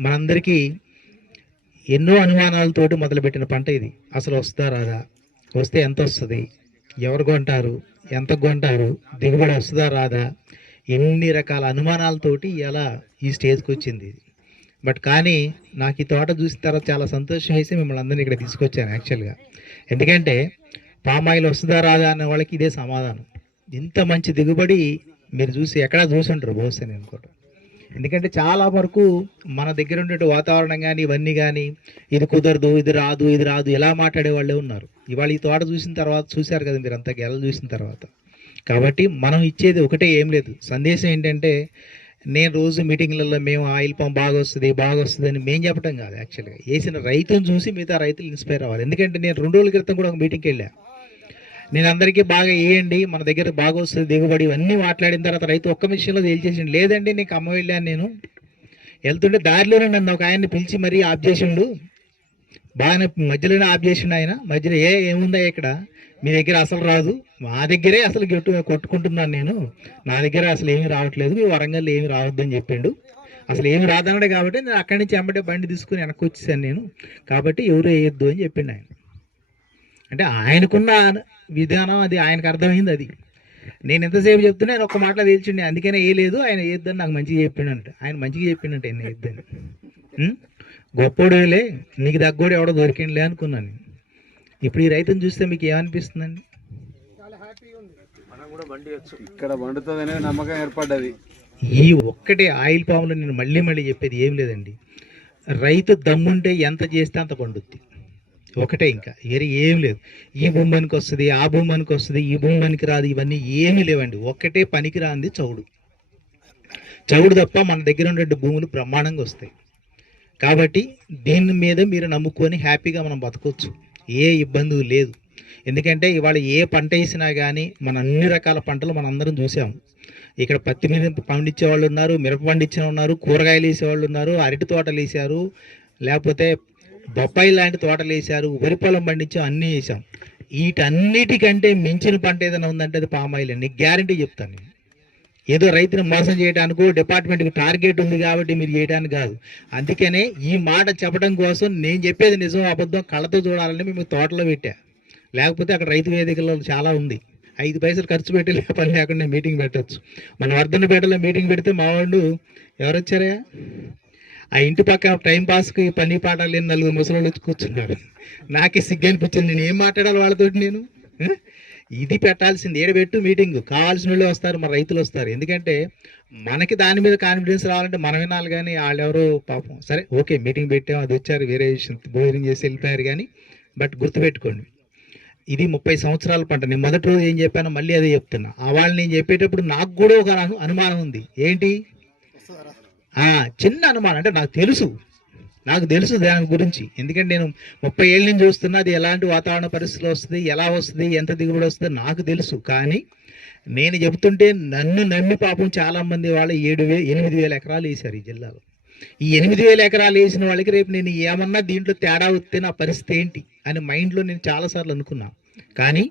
మనందరికీ ఎన్నో అనుమానాలతోటి మొదలుపెట్టిన పంట ఇది. అసలు వస్తుందా రాదా? వస్తే ఎంత వస్తుంది? ఎవరు కొంటారు? ఎంత కొంటారు? దిగుబడి వస్తుందా రాదా? ఎన్ని రకాల అనుమానాలతోటి ఎలా ఈ స్టేజ్కి వచ్చింది ఇది. బట్ కానీ నాకు ఈ తోట చూసిన తర్వాత చాలా సంతోషం వేసి మిమ్మల్ని అందరినీ ఇక్కడ తీసుకొచ్చాను యాక్చువల్గా. ఎందుకంటే పామాయిల్ వస్తుందా రాదా అనే వాళ్ళకి ఇదే సమాధానం. ఇంత మంచి దిగుబడి మీరు చూసి ఎక్కడా చూసి ఉంటారు బహుశా నేను అనుకోవటం. ఎందుకంటే చాలా వరకు మన దగ్గర ఉండే వాతావరణం కానీ ఇవన్నీ కానీ ఇది కుదరదు ఇది రాదు ఇది రాదు ఎలా మాట్లాడే వాళ్ళే ఉన్నారు. ఇవాళ ఈ తోట చూసిన తర్వాత చూశారు కదా మీరు అంతా గెల చూసిన తర్వాత. కాబట్టి మనం ఇచ్చేది ఒకటే ఏం లేదు. సందేశం ఏంటంటే నేను రోజు మీటింగ్లలో మేము ఆయిల్ పంప్ బాగా వస్తుంది బాగా వస్తుంది అని మేము చెప్పడం కాదు యాక్చువల్గా. వేసిన రైతును చూసి మిగతా రైతులు ఇన్స్పైర్ అవ్వాలి. ఎందుకంటే నేను రెండు రోజుల క్రితం కూడా ఒక మీటింగ్కి వెళ్ళాను నేను అందరికీ బాగా వేయండి మన దగ్గర బాగా వస్తుంది దిగుబడి ఇవన్నీ మాట్లాడిన తర్వాత రైతు ఒక్క విషయంలో తేల్చేసిండు. లేదండి నీకు అమ్మ వెళ్ళాను నేను. వెళ్తుంటే దారిలోనే నన్ను ఒక ఆయన్ని పిలిచి మరీ ఆఫ్ చేసిండు. బాగానే మధ్యలోనే ఆఫ్ చేసిండు ఆయన. మధ్యలో ఏ ఏముందా ఇక్కడ? మీ దగ్గర అసలు రాదు. మా దగ్గరే అసలు గెట్టు కొట్టుకుంటున్నాను నేను. నా దగ్గర అసలు ఏమీ రావట్లేదు. మీ వరంగల్ ఏమి అని చెప్పిండు. అసలు ఏమి రాదన్నాడు కాబట్టి నేను అక్కడి నుంచి వెంబడే బండి తీసుకుని వెనక్కి వచ్చేసాను నేను. కాబట్టి ఎవరు వేయొద్దు అని చెప్పిండు ఆయన. అంటే ఆయనకున్న విధానం అది ఆయనకు అర్థమైంది అది. నేను ఎంతసేపు చెప్తున్నా ఆయన ఒక్క మాటలో తేల్చిండి అందుకనే ఏ లేదు ఆయన వేద్దని నాకు మంచిగా చెప్పిండంట ఆయన మంచిగా చెప్పిండంటే ఆయన వేద్దని ఉం? గొప్పోడులే నీకు తగ్గోడు ఎవడో దొరికిండిలే అనుకున్నాను నేను. ఇప్పుడు ఈ రైతుని చూస్తే మీకు ఏమనిపిస్తుందండి? ఇక్కడ వండుతుందనే నమ్మకం ఏర్పడ్డది. ఈ ఒక్కటే ఆయిల్ పాములో నేను మళ్ళీ మళ్ళీ చెప్పేది ఏం లేదండి. రైతు దమ్ముంటే ఎంత చేస్తే అంత పండుద్ది. ఒకటే ఇంకా. వేరే ఏం లేదు ఈ భూమానికి వస్తుంది ఆ భూమానికి వస్తుంది ఈ భూమానికి రాదు ఇవన్నీ ఏమీ లేవండి. ఒక్కటే పనికి రాంది చౌడు. చౌడు తప్ప మన దగ్గర ఉండే భూములు బ్రహ్మాండంగా వస్తాయి. కాబట్టి దీని మీద మీరు నమ్ముకొని హ్యాపీగా మనం బతకొచ్చు. ఏ ఇబ్బంది లేదు. ఎందుకంటే ఇవాళ ఏ పంట వేసినా కానీ మన అన్ని రకాల పంటలు మనం అందరం చూసాము. ఇక్కడ పత్తి మీద పండించే వాళ్ళు ఉన్నారు మిరప పండించిన ఉన్నారు కూరగాయలు వేసేవాళ్ళు ఉన్నారు అరటి తోటలు వేసారు లేకపోతే బొప్పాయి లాంటి తోటలు వేసారు వరి పొలం పండించాం అన్నీ వేసాం వీటన్నిటికంటే మించిన పంట ఏదైనా ఉందంటే అది పామాయిల్ అండి. గ్యారంటీ చెప్తాను నేను. ఏదో రైతుని మోసం చేయడానికో డిపార్ట్మెంట్కి టార్గెట్ ఉంది కాబట్టి మీరు చేయడానికి కాదు. అందుకనే ఈ మాట చెప్పడం కోసం నేను చెప్పేది నిజం అబద్ధం కళ్ళతో చూడాలని మేము తోటలో పెట్టా. లేకపోతే అక్కడ రైతు వేదికలో చాలా ఉంది. ఐదు పైసలు ఖర్చు పెట్టి పని లేకుండా మీటింగ్ పెట్టచ్చు. మన వర్ధనపేటలో మీటింగ్ పెడితే మా వాళ్ళు ఎవరు వచ్చారా ఆ ఇంటి పక్క టైం పాస్కి పని పాట లేని నలుగురు ముసలి వచ్చి కూర్చున్నారు. నాకే సిగ్గు అనిపించింది. నేను ఏం మాట్లాడాలి వాళ్ళతోటి నేను? ఇది పెట్టాల్సింది. ఏడబెట్టు మీటింగ్. కావాల్సిన వాళ్ళు వస్తారు మన రైతులు వస్తారు. ఎందుకంటే మనకి దాని మీద కాన్ఫిడెన్స్ రావాలంటే మనం వినాలి కానీ వాళ్ళెవరో పాపం. సరే ఓకే మీటింగ్ పెట్టాం అది వచ్చారు వేరే విషయం భోజనం చేసి వెళ్ళిపోయారు కానీ బట్ గుర్తుపెట్టుకోండి ఇది ముప్పై సంవత్సరాల పంట. నేను మొదటి రోజు ఏం చెప్పానో మళ్ళీ అదే చెప్తున్నా. ఆ వాళ్ళు నేను చెప్పేటప్పుడు నాకు కూడా ఒక అనుమానం ఉంది. ఏంటి? చిన్న అనుమానం. అంటే నాకు తెలుసు. నాకు తెలుసు దాని గురించి. ఎందుకంటే నేను ముప్పై ఏళ్ళ నుంచి చూస్తున్నా అది ఎలాంటి వాతావరణ పరిస్థితులు వస్తుంది ఎలా వస్తుంది ఎంత దిగుబడి వస్తుంది నాకు తెలుసు. కానీ నేను చెబుతుంటే నన్ను నమ్మి పాపం చాలా మంది వాళ్ళు ఏడు వే ఎనిమిది వేల ఎకరాలు వేశారు ఈ జిల్లాలో. ఈ ఎనిమిది వేల ఎకరాలు వేసిన వాళ్ళకి రేపు నేను ఏమన్నా దీంట్లో తేడా వస్తే నా పరిస్థితి ఏంటి అని మైండ్లో నేను చాలాసార్లు అనుకున్నా. కానీ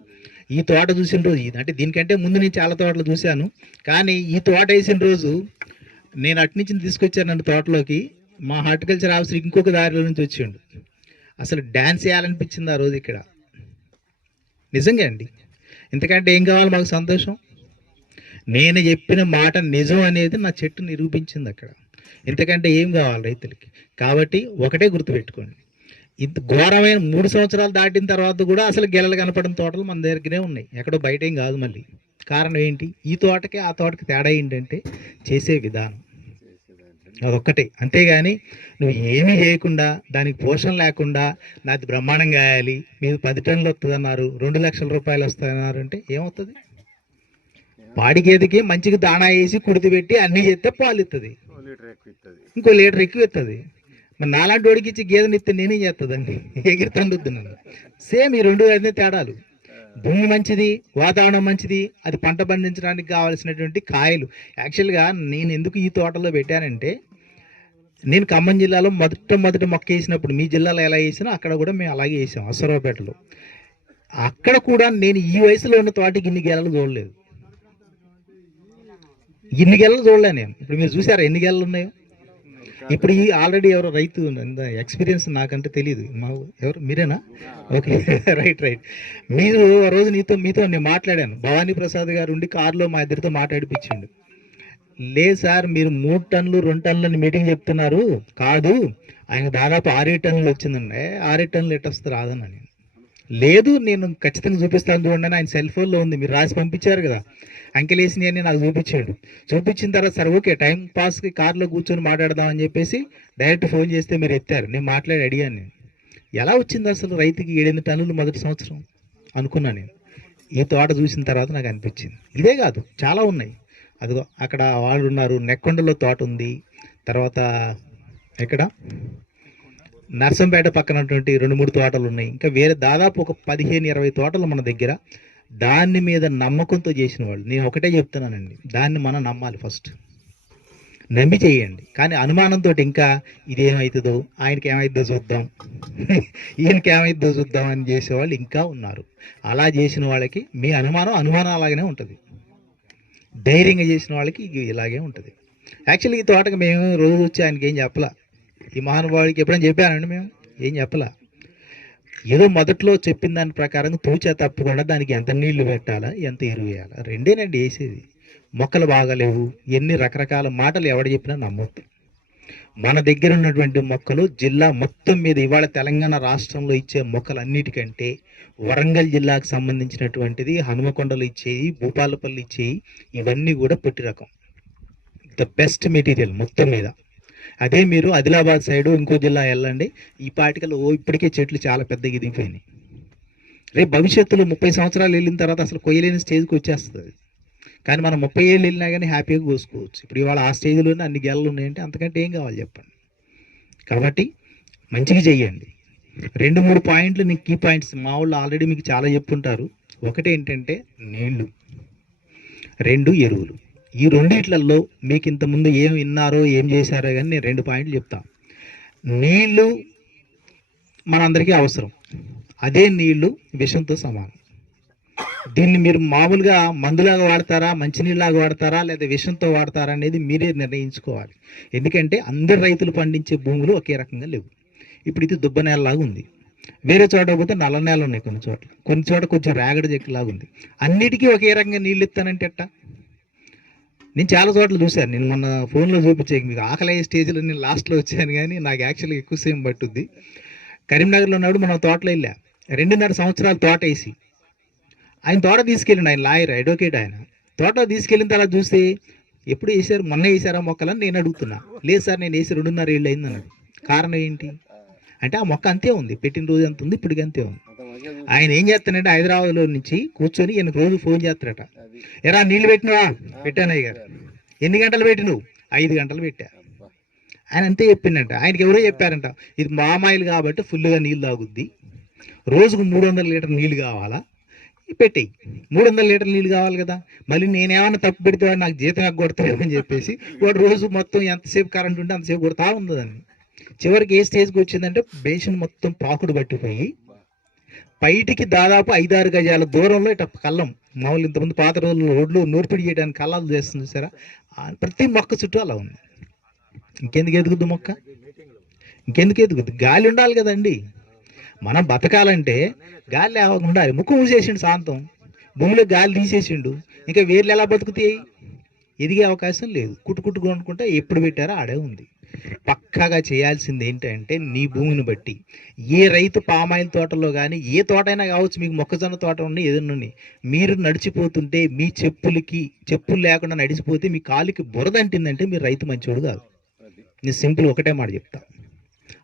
ఈ తోట చూసిన రోజు ఇది అంటే దీనికంటే ముందు నేను చాలా తోటలు చూశాను. కానీ ఈ తోట వేసిన రోజు నేను అటు నుంచి తీసుకొచ్చాను నన్ను తోటలోకి. మా హార్టికల్చర్ ఆఫీసర్ ఇంకొక దారిలో నుంచి వచ్చిండు. అసలు డ్యాన్స్ వేయాలనిపించింది ఆ రోజు ఇక్కడ. నిజంగా అండి. ఎందుకంటే ఏం కావాలి మాకు సంతోషం? నేను చెప్పిన మాట నిజం అనేది నా చెట్టు నిరూపించింది అక్కడ. ఎందుకంటే ఏం కావాలి రైతులకి? కాబట్టి ఒకటే గుర్తుపెట్టుకోండి. ఇంత ఘోరమైన మూడు సంవత్సరాలు దాటిన తర్వాత కూడా అసలు గెలలు కనపడిన తోటలు మన దగ్గరనే ఉన్నాయి. ఎక్కడో బయట ఏం కాదు మళ్ళీ. కారణం ఏంటి? ఈ తోటకి ఆ తోటకి తేడా ఏంటంటే చేసే విధానం. అదొక్కటే. అంతేగాని నువ్వు ఏమీ చేయకుండా దానికి పోషణ లేకుండా నాది బ్రహ్మాండం కాయాలి మీరు పది టన్నులు వస్తుంది అన్నారు రెండు లక్షల రూపాయలు వస్తాయన్నారు అంటే ఏమవుతుంది? పాడి గేదెకి మంచిగా దాణా వేసి కుడితి పెట్టి అన్నీ చేస్తే పాలు ఇస్తుంది ఇంకో లీటర్ ఎక్కువ ఇస్తుంది మరి నాలాంటి వాడికి ఇచ్చి గేదెని ఇస్తే నేనేం చేస్తుందండి ఎగిరితండుద్ది నన్ను. సేమ్ ఈ రెండు అదే తేడాలు. భూమి మంచిది వాతావరణం మంచిది అది పంట పండించడానికి కావాల్సినటువంటి కాయలు. యాక్చువల్గా నేను ఎందుకు ఈ తోటలో పెట్టానంటే నేను ఖమ్మం జిల్లాలో మొదట మొక్క వేసినప్పుడు మీ జిల్లాలో ఎలా వేసినా అక్కడ కూడా మేము అలాగే వేసాం అసరావుపేటలో అక్కడ కూడా నేను ఈ వయసులో ఉన్న తోటకి ఇన్ని గెలలు చూడలేదు ఇన్ని గెలలు చూడలే నేను. ఇప్పుడు మీరు చూసారా ఎన్ని గెలలు ఉన్నాయో? ఇప్పుడు ఈ ఆల్రెడీ ఎవరో రైతు ఎక్స్పీరియన్స్ నాకంటే తెలియదు మా ఎవరు? మీరేనా? ఓకే రైట్ రైట్ మీరు ఆ రోజు నీతో మీతో నేను మాట్లాడాను. భవానీ ప్రసాద్ గారు ఉండి కారులో మా ఇద్దరితో మాట్లాడిపించిండు. లేదు సార్ మీరు మూడు టన్నులు రెండు టన్నులని మీటింగ్ చెప్తున్నారు. కాదు ఆయన దాదాపు ఆరేడు టన్నులు వచ్చిందండి. ఆరేడు టన్నులు ఎట్టొస్తే రాదన్న నేను. లేదు నేను ఖచ్చితంగా చూపిస్తాను చూడండి అని ఆయన సెల్ ఫోన్లో ఉంది. మీరు రాసి పంపించారు కదా. అంకెలేసినవి అని నాకు చూపించాడు. చూపించిన తర్వాత సరే ఓకే టైం పాస్కి కార్లో కూర్చొని మాట్లాడదాం అని చెప్పేసి డైరెక్ట్ ఫోన్ చేస్తే మీరు ఎత్తారు. నేను మాట్లాడి అడిగాను నేను. ఎలా వచ్చింది అసలు రైతుకి ఏడెనిమిది టన్నులు మొదటి సంవత్సరం? అనుకున్నాను నేను. ఈ తోట చూసిన తర్వాత నాకు అనిపించింది. ఇదే కాదు చాలా ఉన్నాయి. అదిగో అక్కడ వాళ్ళు ఉన్నారు. నెక్కొండలో తోట ఉంది. తర్వాత ఎక్కడ? నర్సంపేట పక్కనటువంటి రెండు మూడు తోటలు ఉన్నాయి. ఇంకా వేరే దాదాపు ఒక పదిహేను ఇరవై తోటలు మన దగ్గర. దాన్ని మీద నమ్మకంతో చేసిన వాళ్ళు. నేను ఒకటే చెప్తున్నానండి. దాన్ని మనం నమ్మాలి ఫస్ట్. నమ్మి చేయండి. కానీ అనుమానంతో ఇంకా ఇదేమవుతుందో ఆయనకి ఏమవుతుందో చూద్దాం. ఈయనకి ఏమవుతుందో చూద్దాం అని చేసేవాళ్ళు ఇంకా ఉన్నారు. అలా చేసిన వాళ్ళకి మీ అనుమానం అనుమానం అలాగనే ఉంటుంది. ధైర్యంగా చేసిన వాళ్ళకి ఇలాగే ఉంటుంది. యాక్చువల్లీ ఈ తోటకి మేము రోజు వచ్చి ఆయనకి ఏం చెప్పలా? ఈ మహానుభావుడికి ఎప్పుడైనా చెప్పానండి మేము? ఏం చెప్పలా? ఏదో మొదట్లో చెప్పిన దాని ప్రకారం తూచా తప్పకుండా దానికి ఎంత నీళ్ళు పెట్టాలా ఎంత ఎరువు వేయాలా? రెండేనండి వేసేది. మొక్కలు బాగలేవు. ఎన్ని రకరకాల మాటలు ఎవడ చెప్పినా నమ్మొద్దు. మన దగ్గర ఉన్నటువంటి మొక్కలు జిల్లా మొత్తం మీద ఇవాళ తెలంగాణ రాష్ట్రంలో ఇచ్చే మొక్కలు అన్నిటికంటే వరంగల్ జిల్లాకు సంబంధించినటువంటిది హనుమకొండలు ఇచ్చేవి భూపాలపల్లి ఇచ్చేవి ఇవన్నీ కూడా పొట్టి రకం. ద బెస్ట్ మెటీరియల్ మొత్తం మీద. అదే మీరు ఆదిలాబాద్ సైడు ఇంకో జిల్లా వెళ్ళండి. ఈ పాటికలు ఓ ఇప్పటికే చెట్లు చాలా పెద్దగా దిగిపోయినాయి రేపు భవిష్యత్తులో ముప్పై సంవత్సరాలు వెళ్ళిన తర్వాత అసలు కొయ్యలేని స్టేజ్కి వచ్చేస్తుంది. కానీ మనం ముప్పై ఏళ్ళు వెళ్ళినా కానీ హ్యాపీగా కోసుకోవచ్చు. ఇప్పుడు ఇవాళ ఆ స్టేజ్లోనే అన్ని గెలలు ఉన్నాయంటే అంతకంటే ఏం కావాలి చెప్పండి. కాబట్టి మంచిగా చెయ్యండి రెండు మూడు పాయింట్లు నీకు కీ పాయింట్స్ మా వాళ్ళు ఆల్రెడీ మీకు చాలా చెప్పుంటారు. ఒకటి ఏంటంటే నీళ్ళు. రెండు ఎరువులు. ఈ రెండిట్లలో మీకు ఇంతకుముందు ఏం విన్నారో ఏం చేశారో కానీ నేను రెండు పాయింట్లు చెప్తా. నీళ్ళు మనందరికీ అవసరం. అదే నీళ్ళు విషంతో సమానం. దీన్ని మీరు మామూలుగా మందులాగా వాడతారా మంచినీళ్ళలాగా వాడతారా లేదా విషంతో వాడతారా అనేది మీరే నిర్ణయించుకోవాలి. ఎందుకంటే అందరు రైతులు పండించే భూములు ఒకే రకంగా లేవు. ఇప్పుడు ఇది దుబ్బ నేలలాగా ఉంది. వేరే చోట పోతే నల్ల నేల ఉన్నాయి కొన్ని చోట్ల. కొన్ని చోట కొంచెం రేగడి చెక్కులాగా ఉంది. అన్నిటికీ ఒకే రకంగా నీళ్ళు ఇస్తానంటే ఎట్టా? నేను చాలా చోట్ల చూశాను. నేను మొన్న ఫోన్లో చూపించే మీకు ఆకలి అయ్యే స్టేజ్లో నేను లాస్ట్లో వచ్చాను కానీ నాకు యాక్చువల్గా ఎక్కువ సేమ్ పట్టుద్ది. కరీంనగర్లో ఉన్నాడు మనం తోటలో వెళ్ళా. రెండున్నర సంవత్సరాలు తోట వేసి. ఆయన తోట తీసుకెళ్ళిండు ఆయన లాయర్ అడ్వకేట్ ఆయన. తోట తీసుకెళ్ళిన తర్వాత చూస్తే ఎప్పుడు వేసారు మొన్న వేసారా మొక్కలని నేను అడుగుతున్నా. లేదు సార్ నేను వేసి రెండున్నర ఏళ్ళు అయింది కారణం ఏంటి? అంటే ఆ మొక్క అంతే ఉంది. పెట్టిన రోజు అంత ఉంది ఇప్పటికి అంతే ఉంది. ఆయన ఏం చేస్తానంటే హైదరాబాద్లో నుంచి కూర్చొని ఈయన రోజు ఫోన్ చేస్తాడట. ఎరా నీళ్ళు పెట్టినవా? పెట్టానయ్య గారు ఎన్ని గంటలు పెట్టి నువ్వు ఐదు గంటలు పెట్టా. ఆయన అంతే చెప్పిండంట. ఆయనకి ఎవరో చెప్పారంట ఇది మామాయిలు కాబట్టి ఫుల్గా నీళ్ళు తాగుద్ది. రోజుకు మూడు వందల లీటర్ నీళ్ళు కావాలా? పెట్టేయి. మూడు వందల లీటర్ నీళ్ళు కావాలి కదా. మళ్ళీ నేనేమన్నా తప్పు పెడితే వాడు నాకు జీతం కొడతాడు అని చెప్పేసి వాడు రోజు మొత్తం ఎంతసేపు కరెంట్ ఉంటే అంతసేపు కొడతా ఉంది చివరికి ఏ స్టేజ్కి వచ్చిందంటే బేసిన్ మొత్తం పాకుడు పట్టిపోయి బయటికి దాదాపు ఐదారు గజాల దూరంలో ఇట కళ్ళం మామూలు ఇంతమంది పాత రోజుల్లో రోడ్లు నూర్పిడి చేయడానికి కళ్ళాలు చేస్తుంది సరే ప్రతి మొక్క చుట్టూ అలా ఉంది. ఇంకెందుకు ఎదుగుద్ది మొక్క? ఇంకెందుకు ఎదుగుద్ది? గాలి ఉండాలి కదండి. మనం బతకాలంటే గాలి లేవకుండా ఉండాలి ముక్కు మూసేసిండు శాంతం భూమిలో గాలి తీసేసిండు. ఇంకా వేర్లు ఎలా బతుకుతాయి? ఎదిగే అవకాశం లేదు. కుట్టు కుట్టు కొనుక్కుంటే ఎప్పుడు పెట్టారో ఆడే ఉంది. పక్కాగా చేయాల్సింది ఏంటంటే నీ భూమిని బట్టి. ఏ రైతు పామాయిల్ తోటలో కానీ ఏ తోట అయినా కావచ్చు మీకు మొక్కజొన్న తోట ఉన్న ఏదైనా ఉన్నాయి. మీరు నడిచిపోతుంటే మీ చెప్పులకి చెప్పులు లేకుండా నడిచిపోతే మీ కాలుకి బురద అంటిందంటే మీరు రైతు మంచోడు కాదు. నేను సింపుల్ ఒకటే మాట చెప్తా.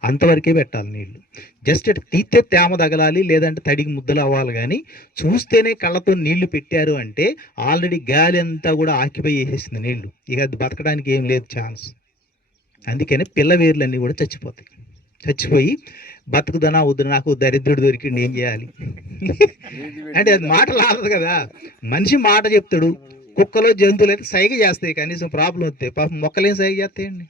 అంతవరకే పెట్టాలి నీళ్ళు. జస్ట్ తీస్తే తేమ తగలాలి లేదంటే తడికి ముద్దలు అవ్వాలి కానీ చూస్తేనే కళ్ళతో నీళ్ళు పెట్టారు అంటే ఆల్రెడీ గాలి అంతా కూడా ఆక్యుపై చేసేసింది నీళ్ళు. ఇక అది బతకడానికి ఏం లేదు ఛాన్స్. అందుకనే పిల్ల వేర్లన్నీ కూడా చచ్చిపోతాయి. చచ్చిపోయి బతుకుదనా వద్దు నాకు దరిద్రుడు దొరికిండి ఏం చేయాలి? అంటే అది మాట రాదు కదా. మనిషి మాట చెప్తాడు. కుక్కలో జంతువులు అయితే సైగ చేస్తాయి. కనీసం ప్రాబ్లం వస్తాయి పాపం మొక్కలేం సైగ చేస్తాయండి.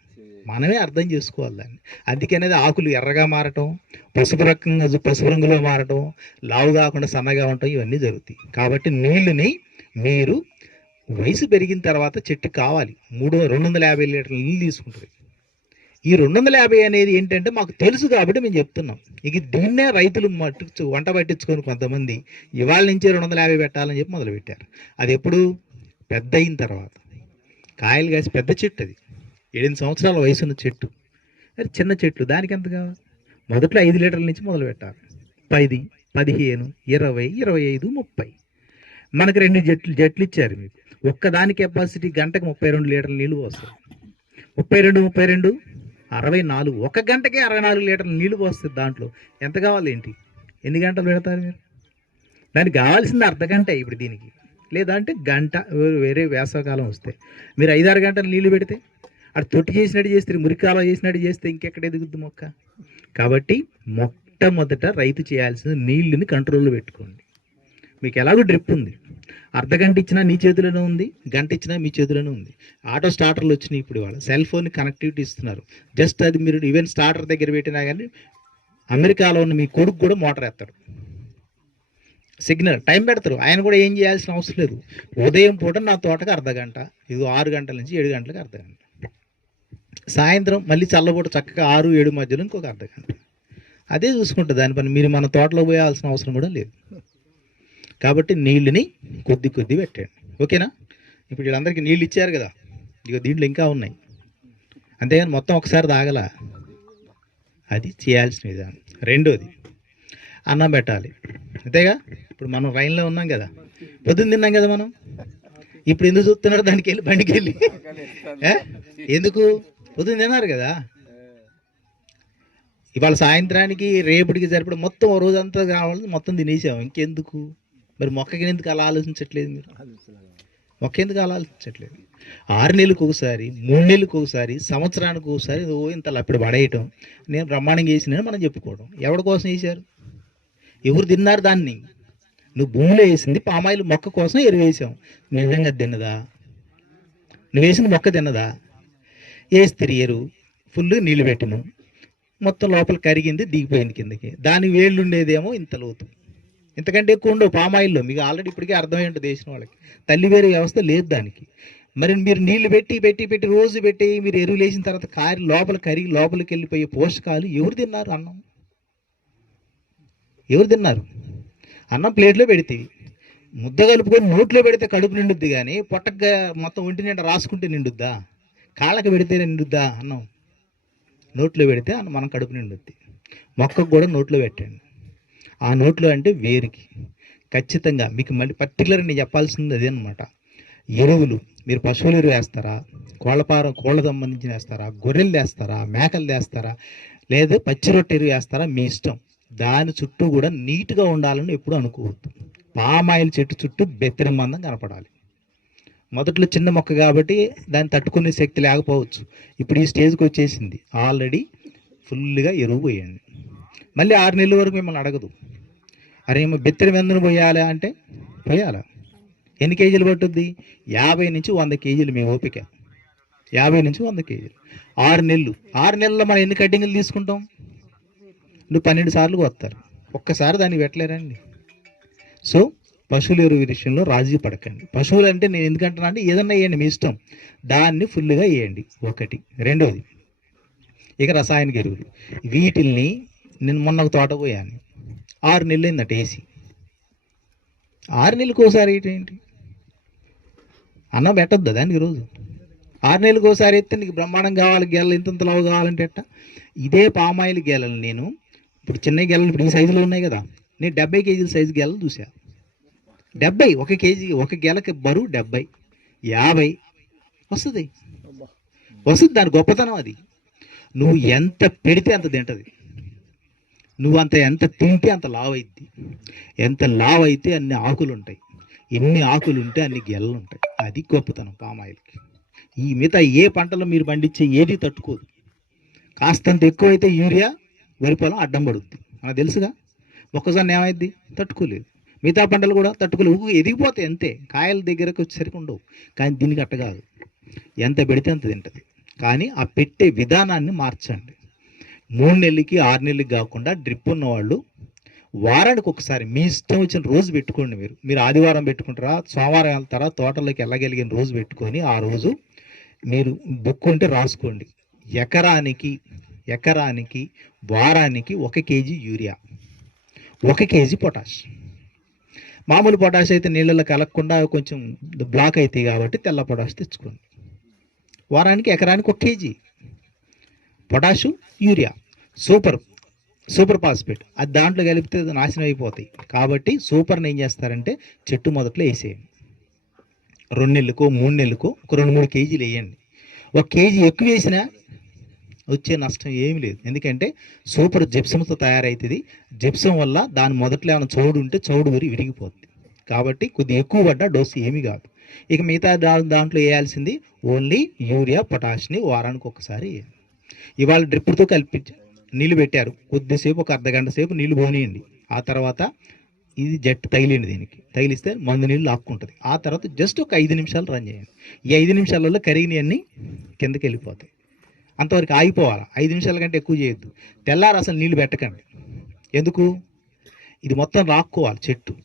మనమే అర్థం చేసుకోవాలి దాన్ని. అందుకనేది ఆకులు ఎర్రగా మారటం పసుపు రకంగా పసుపు రంగులో మారటం లావు కాకుండా సన్నగా ఉండటం ఇవన్నీ జరుగుతాయి. కాబట్టి నీళ్ళని మీరు వయసు పెరిగిన తర్వాత చెట్టు కావాలి. మూడు రెండు వందల యాభై లీటర్ల నీళ్ళు తీసుకుంటుంది ఈ రెండు వందల యాభై అనేది ఏంటంటే మాకు తెలుసు కాబట్టి మేము చెప్తున్నాం. ఇక దీన్నే రైతులు మట్టించు వంట పట్టించుకొని కొంతమంది ఇవాళ నుంచే రెండు వందల యాభై పెట్టాలని చెప్పి మొదలుపెట్టారు. అది ఎప్పుడు? పెద్ద అయిన తర్వాత. కాయలు కాసి పెద్ద చెట్టు అది. ఏడెనిమిది సంవత్సరాల వయసున్న చెట్టు. అది చిన్న చెట్లు దానికి ఎంత కావాలి? మొదట్లో ఐదు లీటర్ల నుంచి మొదలు పెట్టాలి పది పదిహేను ఇరవై ఇరవై ఐదు ముప్పై. మనకు రెండు జట్లు జట్లు ఇచ్చారు మీకు ఒక్కదాని కెపాసిటీ గంటకు ముప్పై రెండు లీటర్ల నీళ్ళు పోస్తారు ముప్పై రెండు ముప్పై రెండు? అరవై నాలుగు ఒక గంటకే అరవై నాలుగు లీటర్ల నీళ్ళు పోస్తుంది దాంట్లో. ఎంత కావాలి ఏంటి? ఎన్ని గంటలు పెడతారు మీరు? దానికి కావాల్సింది అర్ధ గంట ఇప్పుడు దీనికి. లేదా అంటే గంట వేరే వేసవకాలం వస్తే. మీరు ఐదారు గంటలు నీళ్ళు పెడితే అటు తొట్టి చేసినట్టు చేస్తే మురికాలం చేసినట్టు చేస్తే ఇంకెక్కడ ఎదుగుద్ది మొక్క? కాబట్టి మొట్టమొదట రైతు చేయాల్సింది నీళ్ళని కంట్రోల్లో పెట్టుకోండి. మీకు ఎలాగో డ్రిప్ ఉంది. అర్ధ గంట ఇచ్చినా నీ చేతిలోనే ఉంది గంట ఇచ్చినా మీ చేతిలోనే ఉంది. ఆటో స్టార్టర్లు వచ్చినాయి ఇప్పుడు వాళ్ళ సెల్ ఫోన్ కనెక్టివిటీ ఇస్తున్నారు. జస్ట్ అది మీరు ఈవెన్ స్టార్టర్ దగ్గర పెట్టినా కానీ అమెరికాలో ఉన్న మీ కొడుకు కూడా మోటార్ ఎత్తాడు. సిగ్నల్ టైం పెడతారు. ఆయన కూడా ఏం చేయాల్సిన అవసరం లేదు. ఉదయం పూట నా తోటకు అర్ధ గంట ఇది ఆరు గంటల నుంచి ఏడు గంటలకు అర్ధ గంట. సాయంత్రం మళ్ళీ చల్లబూట చక్కగా ఆరు ఏడు మధ్యలో ఇంకొక అర్ధ గంట. అదే చూసుకుంటుంది దాని పని. మీరు మన తోటలో పోయాల్సిన అవసరం కూడా లేదు. కాబట్టి నీళ్ళని కొద్ది కొద్ది పెట్టండి. ఓకేనా? ఇప్పుడు వీళ్ళందరికీ నీళ్ళు ఇచ్చారు కదా. ఇక దీంట్లో ఇంకా ఉన్నాయి. అంతేగాని మొత్తం ఒకసారి తాగలా. అది చేయాల్సిన విధానం. రెండోది అన్నం పెట్టాలి. అంతేగా? ఇప్పుడు మనం రైన్లో ఉన్నాం కదా. పొద్దున్న తిన్నాం కదా మనం. ఇప్పుడు ఎందుకు చూస్తున్నారు దానికి వెళ్ళి బండికి వెళ్ళి? ఎందుకు? పొద్దున్న తిన్నారు కదా. ఇవాళ సాయంత్రానికి రేపటికి సరిపడ మొత్తం ఓ రోజంతా కావాలి మొత్తం తినేసాం. ఇంకెందుకు? మరి మొక్కకి ఎందుకు అలా ఆలోచించట్లేదు మీరు? మొక్క ఎందుకు అలా ఆలోచించట్లేదు? ఆరు నెలలకు ఒకసారి మూడు నెలలకు ఒకసారి సంవత్సరానికి ఒకసారి ఓ ఇంత లప్పుడు పడేయటం నేను బ్రహ్మాండంగా వేసిన మనం చెప్పుకోవడం. ఎవరి కోసం వేశారు? ఎవరు తిన్నారు దాన్ని? నువ్వు భూమిలో వేసింది పామాయిల్ మొక్క కోసం ఎరువు వేసావు నువ్వు నిజంగా తిన్నదా? నువ్వు వేసిన మొక్క తిన్నదా? వేస్తే ఎరువు? ఫుల్ నీళ్ళు పెట్టిను. మొత్తం లోపల కరిగింది దిగిపోయింది కిందకి. దాని వేళ్ళు ఉండేదేమో ఇంత లోతు. ఇంతకంటే ఎక్కువ ఉండవు పామాయిల్లో మీకు ఆల్రెడీ ఇప్పటికే అర్థమై ఉంటుంది వేసిన వాళ్ళకి. తల్లి వేరే వ్యవస్థ లేదు దానికి. మరి మీరు నీళ్ళు పెట్టి పెట్టి పెట్టి రోజు పెట్టి మీరు ఎరువులు వేసిన తర్వాత కారి లోపల కరిగి లోపలికి వెళ్ళిపోయే పోషకాలు ఎవరు తిన్నారు అన్నం? ఎవరు తిన్నారు? అన్నం ప్లేట్లో పెడితే ముద్ద కలుపుకొని నోట్లో పెడితే కడుపు నిండుద్ది కానీ పొట్టగా మొత్తం ఒంటి నిండా రాసుకుంటే నిండుద్దా? కాళ్ళకి పెడితే నిండుద్దా అన్నం? నోట్లో పెడితే అన్నం మనం కడుపు నిండుద్ది. మొక్కకు కూడా నోట్లో పెట్టండి. ఆ నోట్లో అంటే వేరుకి. ఖచ్చితంగా మీకు మళ్ళీ పర్టికులర్ నేను చెప్పాల్సింది అదే అనమాట ఎరువులు. మీరు పశువుల ఎరువు వేస్తారా? కోళ్ళపార కోళ్ళ సంబంధించిన వేస్తారా? గొర్రెలు వేస్తారా? మేకలు వేస్తారా? లేదా పచ్చి రొట్టె ఎరువు వేస్తారా? మీ ఇష్టం. దాని చుట్టూ కూడా నీట్గా ఉండాలని ఎప్పుడు అనుకోవద్దు. పామాయిల్ చెట్టు చుట్టూ బెత్తరిమందం కనపడాలి. మొదట్లో చిన్న మొక్క కాబట్టి దాన్ని తట్టుకునే శక్తి లేకపోవచ్చు. ఇప్పుడు ఈ స్టేజ్కి వచ్చేసింది. ఆల్రెడీ ఫుల్గా ఎరువు పోయండి మళ్ళీ ఆరు నెలల వరకు మిమ్మల్ని అడగదు. అరే ఏమో వెందను పోయాలా అంటే పోయాలా? ఎన్ని కేజీలు పట్టుద్ది? యాభై నుంచి వంద కేజీలు మేము ఓపిక. యాభై నుంచి వంద కేజీలు. ఆరు నెలలు. ఆరు నెలల్లో మనం ఎన్ని కడ్డింగ్లు తీసుకుంటాం? నువ్వు పన్నెండు సార్లు వస్తారు ఒక్కసారి దాన్ని పెట్టలేరండి. సో పశువుల ఎరువు విషయంలో రాజీ పడకండి. పశువులు అంటే నేను ఎందుకంటున్నా అంటే ఏదన్నా వేయండి మీ ఇష్టం. దాన్ని ఫుల్గా వేయండి. ఒకటి. రెండవది ఇక రసాయనిక ఎరువులు. వీటిల్ని నేను మొన్న ఒక తోట పోయాను. ఆరు నెలలు అయిందట వేసి ఆరు నెలలకు ఒకసారి ఏంటి? అన్నం పెట్టద్దా దానికి రోజు ఆరు నెలలకు ఒకసారి ఎత్తే నీకు బ్రహ్మాండం కావాలి గెలలు ఇంత లావు కావాలంటే ఎట్ట? ఇదే పామాయిల్ గెలలు నేను. ఇప్పుడు చిన్న గెలలు ఇప్పుడు ఈ సైజులో ఉన్నాయి కదా. నేను డెబ్బై కేజీల సైజు గెలలు చూసా డెబ్బై ఒక కేజీ ఒక గెలకి బరువు డెబ్బై యాభై. వస్తుంది. వస్తుంది దాని గొప్పతనం అది. నువ్వు ఎంత పెడితే అంత తింటది. నువ్వు అంత ఎంత తింటే అంత లావు అయింది ఎంత లావు అయితే అన్ని ఆకులు ఉంటాయి ఎన్ని ఆకులు ఉంటే అన్ని గెల్లలు ఉంటాయి అది గొప్పతనం పామాయిల్కి ఈ మిగతా ఏ పంటలో మీరు పండించే ఏది తట్టుకోదు. కాస్తంత ఎక్కువైతే యూరియా వరి పొలం అడ్డం పడుద్ది. మనకు తెలుసుగా? మొక్కజొన్న ఏమైంది తట్టుకోలేదు. మిగతా పంటలు కూడా తట్టుకోలేవు ఎదిగిపోతే ఎదిగిపోతాయి అంతే. కాయల దగ్గరకు వచ్చేసరికి ఉండవు. కానీ దీనికి అట్ట కాదు. ఎంత పెడితే అంత తింటది. కానీ ఆ పెట్టే విధానాన్ని మార్చండి. మూడు నెలలకి ఆరు నెలలకి కాకుండా డ్రిప్ ఉన్నవాళ్ళు వారానికి ఒకసారి మీ ఇష్టం వచ్చిన రోజు పెట్టుకోండి మీరు. మీరు ఆదివారం పెట్టుకుంటారా సోమవారం వెళ్తారా తోటలోకి వెళ్ళగలిగిన రోజు పెట్టుకొని ఆ రోజు మీరు బుక్ ఉంటే రాసుకోండి. ఎకరానికి ఎకరానికి వారానికి ఒక కేజీ యూరియా ఒక కేజీ పొటాష్. మామూలు పొటాష్ అయితే నీళ్ళలో కలగకుండా కొంచెం బ్లాక్ అవుతాయి కాబట్టి తెల్ల పొటాష్ తెచ్చుకోండి. వారానికి ఎకరానికి ఒక KG. Potash urea. Super super phosphate. అది దాంట్లో కలిపితే నాశనం అయిపోతాయి. కాబట్టి సూపర్ని ఏం చేస్తారంటే చెట్టు మొదట్లో వేసేయండి. రెండు నెలలకు మూడు నెలలకు ఒక రెండు మూడు కేజీలు వేయండి. ఒక కేజీ ఎక్కువ వేసినా వచ్చే నష్టం ఏమీ లేదు. ఎందుకంటే సూపర్ జెప్సంతో తయారవుతుంది జెప్సం వల్ల దాని మొదట్లో ఏమైనా చౌడు ఉంటే చౌడు వరి విరిగిపోతుంది కాబట్టి కొద్దిగా ఎక్కువ పడ్డ డోసు ఏమీ కాదు. ఇక మిగతా దాంట్లో వేయాల్సింది ఓన్లీ యూరియా పొటాష్ని వారానికి ఒకసారి వేయాలి. ఇవాళ డ్రిప్పుతో కలిపి నీళ్ళు పెట్టారు. కొద్దిసేపు ఒక అర్ధగంట సేపు నీళ్ళు పోనీయండి. ఆ తర్వాత ఇది జట్టు తగిలింది దీనికి. తగిలిస్తే మందు నీళ్ళు లాక్కుంటుంది. ఆ తర్వాత జస్ట్ ఒక ఐదు నిమిషాలు రన్ చేయండి. ఈ ఐదు నిమిషాలలో కరిగినవన్నీ కిందకి వెళ్ళిపోతాయి. అంతవరకు ఆగిపోవాలి? ఐదు నిమిషాల కంటే ఎక్కువ చేయొద్దు. తెల్లారి అసలు నీళ్ళు పెట్టకండి. ఎందుకు? ఇది మొత్తం లాక్కోవాలి చెట్టు.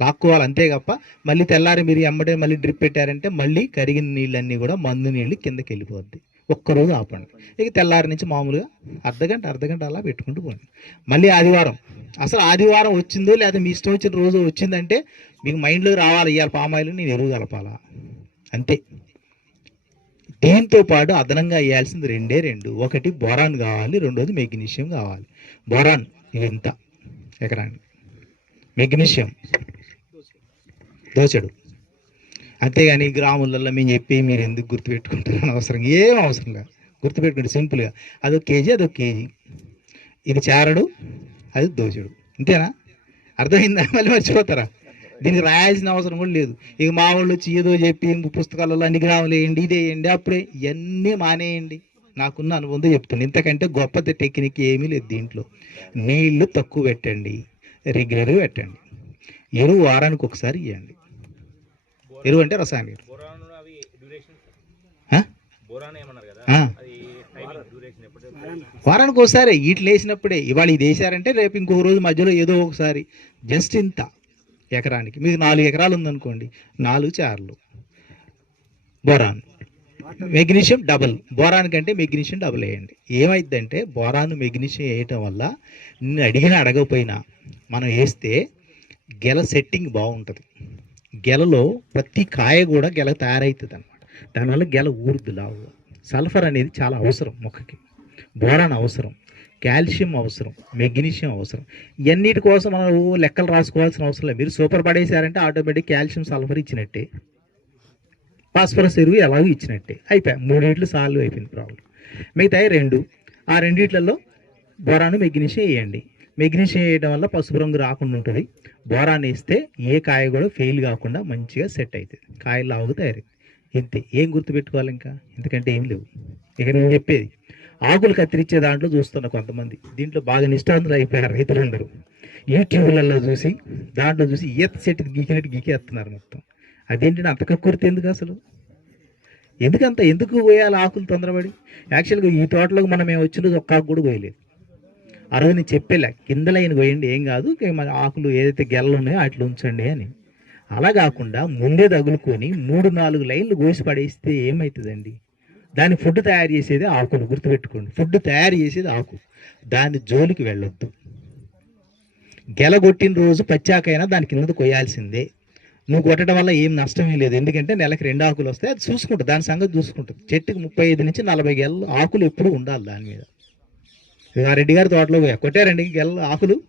లాక్కోవాలి అంతే తప్ప మళ్ళీ తెల్లారి మీరు ఎమ్మడే మళ్ళీ డ్రిప్ పెట్టారంటే మళ్ళీ కరిగిన నీళ్ళన్నీ కూడా మందు నీళ్ళు కిందకి వెళ్ళిపోద్ది. ఒక్కరోజు ఆపండి. ఇక తెల్లారి నుంచి మామూలుగా అర్ధగంట అర్ధగంట అలా పెట్టుకుంటూ పోండి. మళ్ళీ ఆదివారం. అసలు ఆదివారం వచ్చిందో లేదా మీ ఇష్టం వచ్చిన రోజు వచ్చిందంటే మీకు మైండ్లో రావాలి ఇవాళ పామాయిల్ నేను ఎరువు కలపాలా? అంతే. దీంతో పాటు అదనంగా వేయాల్సింది రెండే రెండు. ఒకటి బొరాన్ కావాలి రెండోది మెగ్నీషియం కావాలి. బొరాన్ ఇది ఇంత ఎకరానికి. మెగ్నీషియం. దోచడు అంతేగాని గ్రాములలో మేము చెప్పి మీరు ఎందుకు గుర్తుపెట్టుకుంటారని అవసరం ఏం అవసరం లేదు. గుర్తుపెట్టుకోండి సింపుల్గా అదొక కేజీ అదొక కేజీ. ఇది చారడు అది దోషుడు అంతేనా? అర్థమైందా? మళ్ళీ మర్చిపోతారా? దీనికి రాయాల్సిన అవసరం కూడా లేదు. ఇక మా వాళ్ళు వచ్చి ఏదో చెప్పి పుస్తకాలలో అన్ని గ్రాములు వేయండి ఇది వేయండి అప్పుడే ఇవన్నీ మానేయండి. నాకున్న అనుబంధం చెప్తాను ఇంతకంటే గొప్ప టెక్నిక్ ఏమీ లేదు దీంట్లో. నీళ్ళు తక్కువ పెట్టండి. రెగ్యులర్గా పెట్టండి. ఎరువు వారానికి ఒకసారి ఇవ్వండి ఎరువు అంటే రసాయన ఎరువు వారానికి ఒకసారి వీటిలో వేసినప్పుడే ఇవాళ ఇది వేసారంటే రేపు ఇంకొక రోజు మధ్యలో ఏదో ఒకసారి. జస్ట్ ఇంత ఎకరానికి. మీకు నాలుగు ఎకరాలు ఉందనుకోండి. నాలుగు చార్లు. బొరాన్. Magnesium double. బోరాన్ కంటే మెగ్నీషియం డబుల్ వేయండి. ఏమైందంటే బోరాన్ మెగ్నీషియం వేయటం వల్ల నిన్ను అడిగినా అడగకపోయినా మనం వేస్తే గెల సెట్టింగ్ బాగుంటుంది. గెలలో ప్రతి కాయ కూడా గెల తయారవుతుంది అనమాట దానివల్ల గెల ఊరుద్దు లావు. సల్ఫర్ అనేది చాలా అవసరం మొక్కకి. బోరాన్ అవసరం. కాల్షియం అవసరం. మెగ్నీషియం అవసరం. ఇవన్నిటి కోసం మనం లెక్కలు రాసుకోవాల్సిన అవసరం లేదు. మీరు సూపర్ పడేసారంటే ఆటోమేటిక్ కాల్షియం సల్ఫర్ ఇచ్చినట్టే. ఫాస్ఫరస్ ఎరువు ఎలాగో ఇచ్చినట్టే. అయిపోయి. మూడింటిలో సాల్వ్ అయిపోయింది ప్రాబ్లం. మిగతాయి రెండు. ఆ రెండిట్లలో బోరాను మెగ్నీషియం వేయండి. మెగ్నీషియం వేయడం వల్ల పసుపు రంగు రాకుండా ఉంటుంది. బోరాన్ని వేస్తే ఏ కాయ కూడా ఫెయిల్ కాకుండా మంచిగా సెట్ అవుతుంది కాయలు లావుగా తయారైంది ఇంతే. ఏం గుర్తుపెట్టుకోవాలి ఇంకా? ఎందుకంటే ఏం లేవు. ఇక నేను చెప్పేది. ఆకులు కత్తిరించే దాంట్లో చూస్తున్న కొంతమంది. దీంట్లో బాగా నిష్ఠాంతులు అయిపోయారు రైతులందరూ. యూట్యూబ్లలో చూసి దాంట్లో చూసి ఈత సెట్ గీకినట్టు గీకేస్తున్నారు మొత్తం. అదేంటి అంత కక్కుర్తి ఎందుకు అసలు? ఎందుకంత ఎందుకు పోయాలి ఆకులు తొందరపడి? యాక్చువల్గా ఈ తోటలోకి మనం ఏమి వచ్చినది ఒక్క ఆకు కూడా పోయలేదు. ఆ రోజు నేను కింద లైన్ పోయండి ఏం కాదు ఆకులు ఏదైతే గెలలు ఉన్నాయో అట్లా ఉంచండి అని. అలా కాకుండా ముందే తగులుకొని మూడు నాలుగు లైన్లు కోసి పడేస్తే ఏమవుతుందండి దాని ఫుడ్ తయారు చేసేది ఆకులు గుర్తుపెట్టుకోండి. ఫుడ్ తయారు చేసేది ఆకు. దాని జోలికి వెళ్ళొద్దు. గెల కొట్టిన రోజు పచ్చాకైనా దాని కింద కొయ్యాల్సిందే. నువ్వు కొట్టడం వల్ల ఏం నష్టమే లేదు. ఎందుకంటే నెలకి రెండు ఆకులు వస్తాయి. అది చూసుకుంటుంది. దాని సంగతి చూసుకుంటుంది. చెట్టుకి ముప్పై ఐదు నుంచి నలభై గెలలు ఆకులు ఎప్పుడు ఉండాలి దాని మీద. రెడ్డి గారి తోటలో పోయా. కొట్టారండి గెల ఆకులు.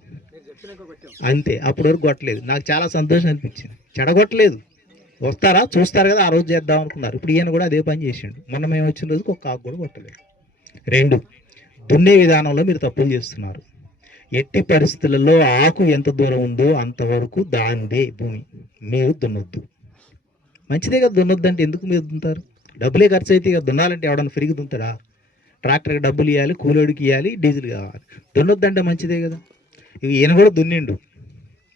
అంతే అప్పటి వరకు కొట్టలేదు. నాకు చాలా సంతోషం అనిపించింది. చెడగొట్టలేదు. వస్తారా? చూస్తారు కదా ఆ రోజు చేద్దాం అనుకున్నారు. ఇప్పుడు ఈయన కూడా అదే పని చేసిండు. మొన్న మేము వచ్చిన రోజుకి ఒక ఆకు కూడా కొట్టలేదు. రెండు దున్నే విధానంలో మీరు తప్పులు చేస్తున్నారు. ఎట్టి పరిస్థితులలో ఆకు ఎంత దూరం ఉందో అంతవరకు దాందే భూమి. మీరు దున్నొద్దు. మంచిదే కదా దున్నొద్దు అంటే ఎందుకు మీరు దున్నుతారు? డబ్బులే ఖర్చు అయితే ఇక దున్నాలంటే ఎవడన్నా ఫ్రీగా దున్నుతాడా? ట్రాక్టర్కి డబ్బులు ఇవ్వాలి కూలోడికి ఇవ్వాలి డీజిల్ కావాలి. దున్నొద్దంటే మంచిదే కదా. ఇక ఈయన కూడా దున్నిండు.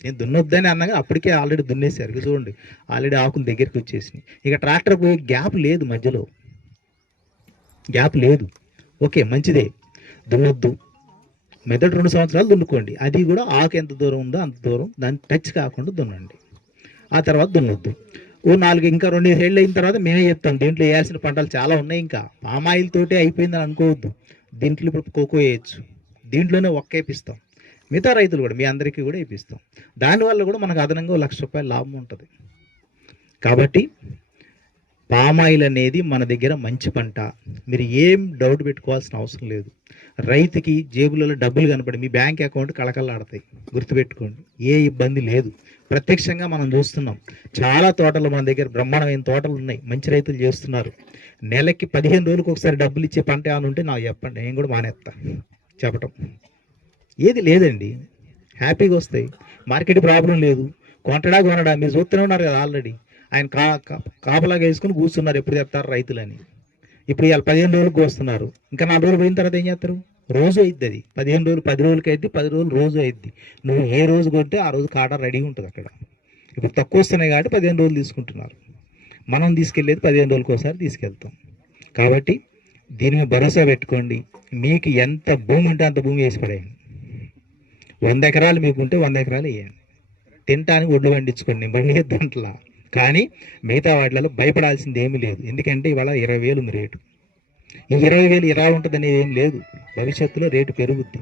నేను దున్నొద్దని అన్నగా అప్పటికే ఆల్రెడీ దున్నేశారు. చూడండి ఆల్రెడీ ఆకులు దగ్గరికి వచ్చేసినాయి. ఇక ట్రాక్టర్ పోయే గ్యాప్ లేదు మధ్యలో. గ్యాప్ లేదు. ఓకే మంచిదే. దున్నొద్దు. మెదడు రెండు సంవత్సరాలు దున్నుకోండి. అది కూడా ఆకు ఎంత దూరం ఉందో అంత దూరం. దాన్ని టచ్ కాకుండా దున్నండి. ఆ తర్వాత దున్నొద్దు. ఓ నాలుగు ఇంకా రెండు ఏళ్ళు అయిన తర్వాత మేమే చెప్తాం దీంట్లో వేయాల్సిన పంటలు చాలా ఉన్నాయి ఇంకా. పామాయిల్ తోటే అయిపోయిందని అనుకోవద్దు. దీంట్లో ఇప్పుడు కోకో వేయచ్చు. దీంట్లోనే ఒక్క వేపిస్తాం. మిగతా రైతులు కూడా మీ అందరికీ కూడా వేపిస్తాం. దానివల్ల కూడా మనకు అదనంగా లక్ష రూపాయల లాభం ఉంటుంది. కాబట్టి పామాయిల్ అనేది మన దగ్గర మంచి పంట. మీరు ఏం డౌట్ పెట్టుకోవాల్సిన అవసరం లేదు. రైతుకి జేబులలో డబ్బులు కనపడి మీ బ్యాంక్ అకౌంట్ కళకళలాడతాయి. గుర్తుపెట్టుకోండి. ఏ ఇబ్బంది లేదు. ప్రత్యక్షంగా మనం చూస్తున్నాం. చాలా తోటలు మన దగ్గర బ్రహ్మాండమైన తోటలు ఉన్నాయి. మంచి రైతులు చేస్తున్నారు. నెలకి పదిహేను రోజులకు ఒకసారి డబ్బులు ఇచ్చే పంట అని ఉంటే నాకు చెప్పండి. నేను కూడా మానేస్తా చెప్పటం. ఏది లేదండి. హ్యాపీగా వస్తాయి. మార్కెట్ ప్రాబ్లం లేదు. కొంటడా కొనడా. మీరు చూస్తూనే ఉన్నారు కదా ఆల్రెడీ. ఆయన కా కాపలాగా వేసుకుని కూర్చున్నారు. ఎప్పుడు చెప్తారు రైతులని. ఇప్పుడు వాళ్ళు పదిహేను రోజులకు వస్తున్నారు. ఇంకా నాలుగు రోజులు పోయిన తర్వాత ఏం చేస్తారు? రోజు అయిద్ది అది పదిహేను రోజులు పది రోజులకి అయితే పది రోజులు రోజు అయిద్ది. నువ్వు ఏ రోజు కొంటే ఆ రోజు కాట రెడీ ఉంటుంది అక్కడ. ఇప్పుడు తక్కువ వస్తున్నాయి కాబట్టి పదిహేను రోజులు తీసుకుంటున్నారు. మనం తీసుకెళ్ళేది పదిహేను రోజులకి ఒకసారి తీసుకెళ్తాం. కాబట్టి దీని మీద భరోసా పెట్టుకోండి. మీకు ఎంత భూమి ఉంటే అంత భూమి వేసి పడేయండి. వంద ఎకరాలు మీకు ఉంటే వంద ఎకరాలు వేయండి. తినటానికి ఒడ్లు పండించుకోండి నేను బండి దాంట్లో. కానీ మిగతా వాటిలలో భయపడాల్సింది ఏమీ లేదు. ఎందుకంటే ఇవాళ ఇరవై వేలు ఉంది రేటు. ఈ ఇరవై వేలు ఇలా ఉంటుంది అనేది ఏం లేదు. భవిష్యత్తులో రేటు పెరుగుద్ది.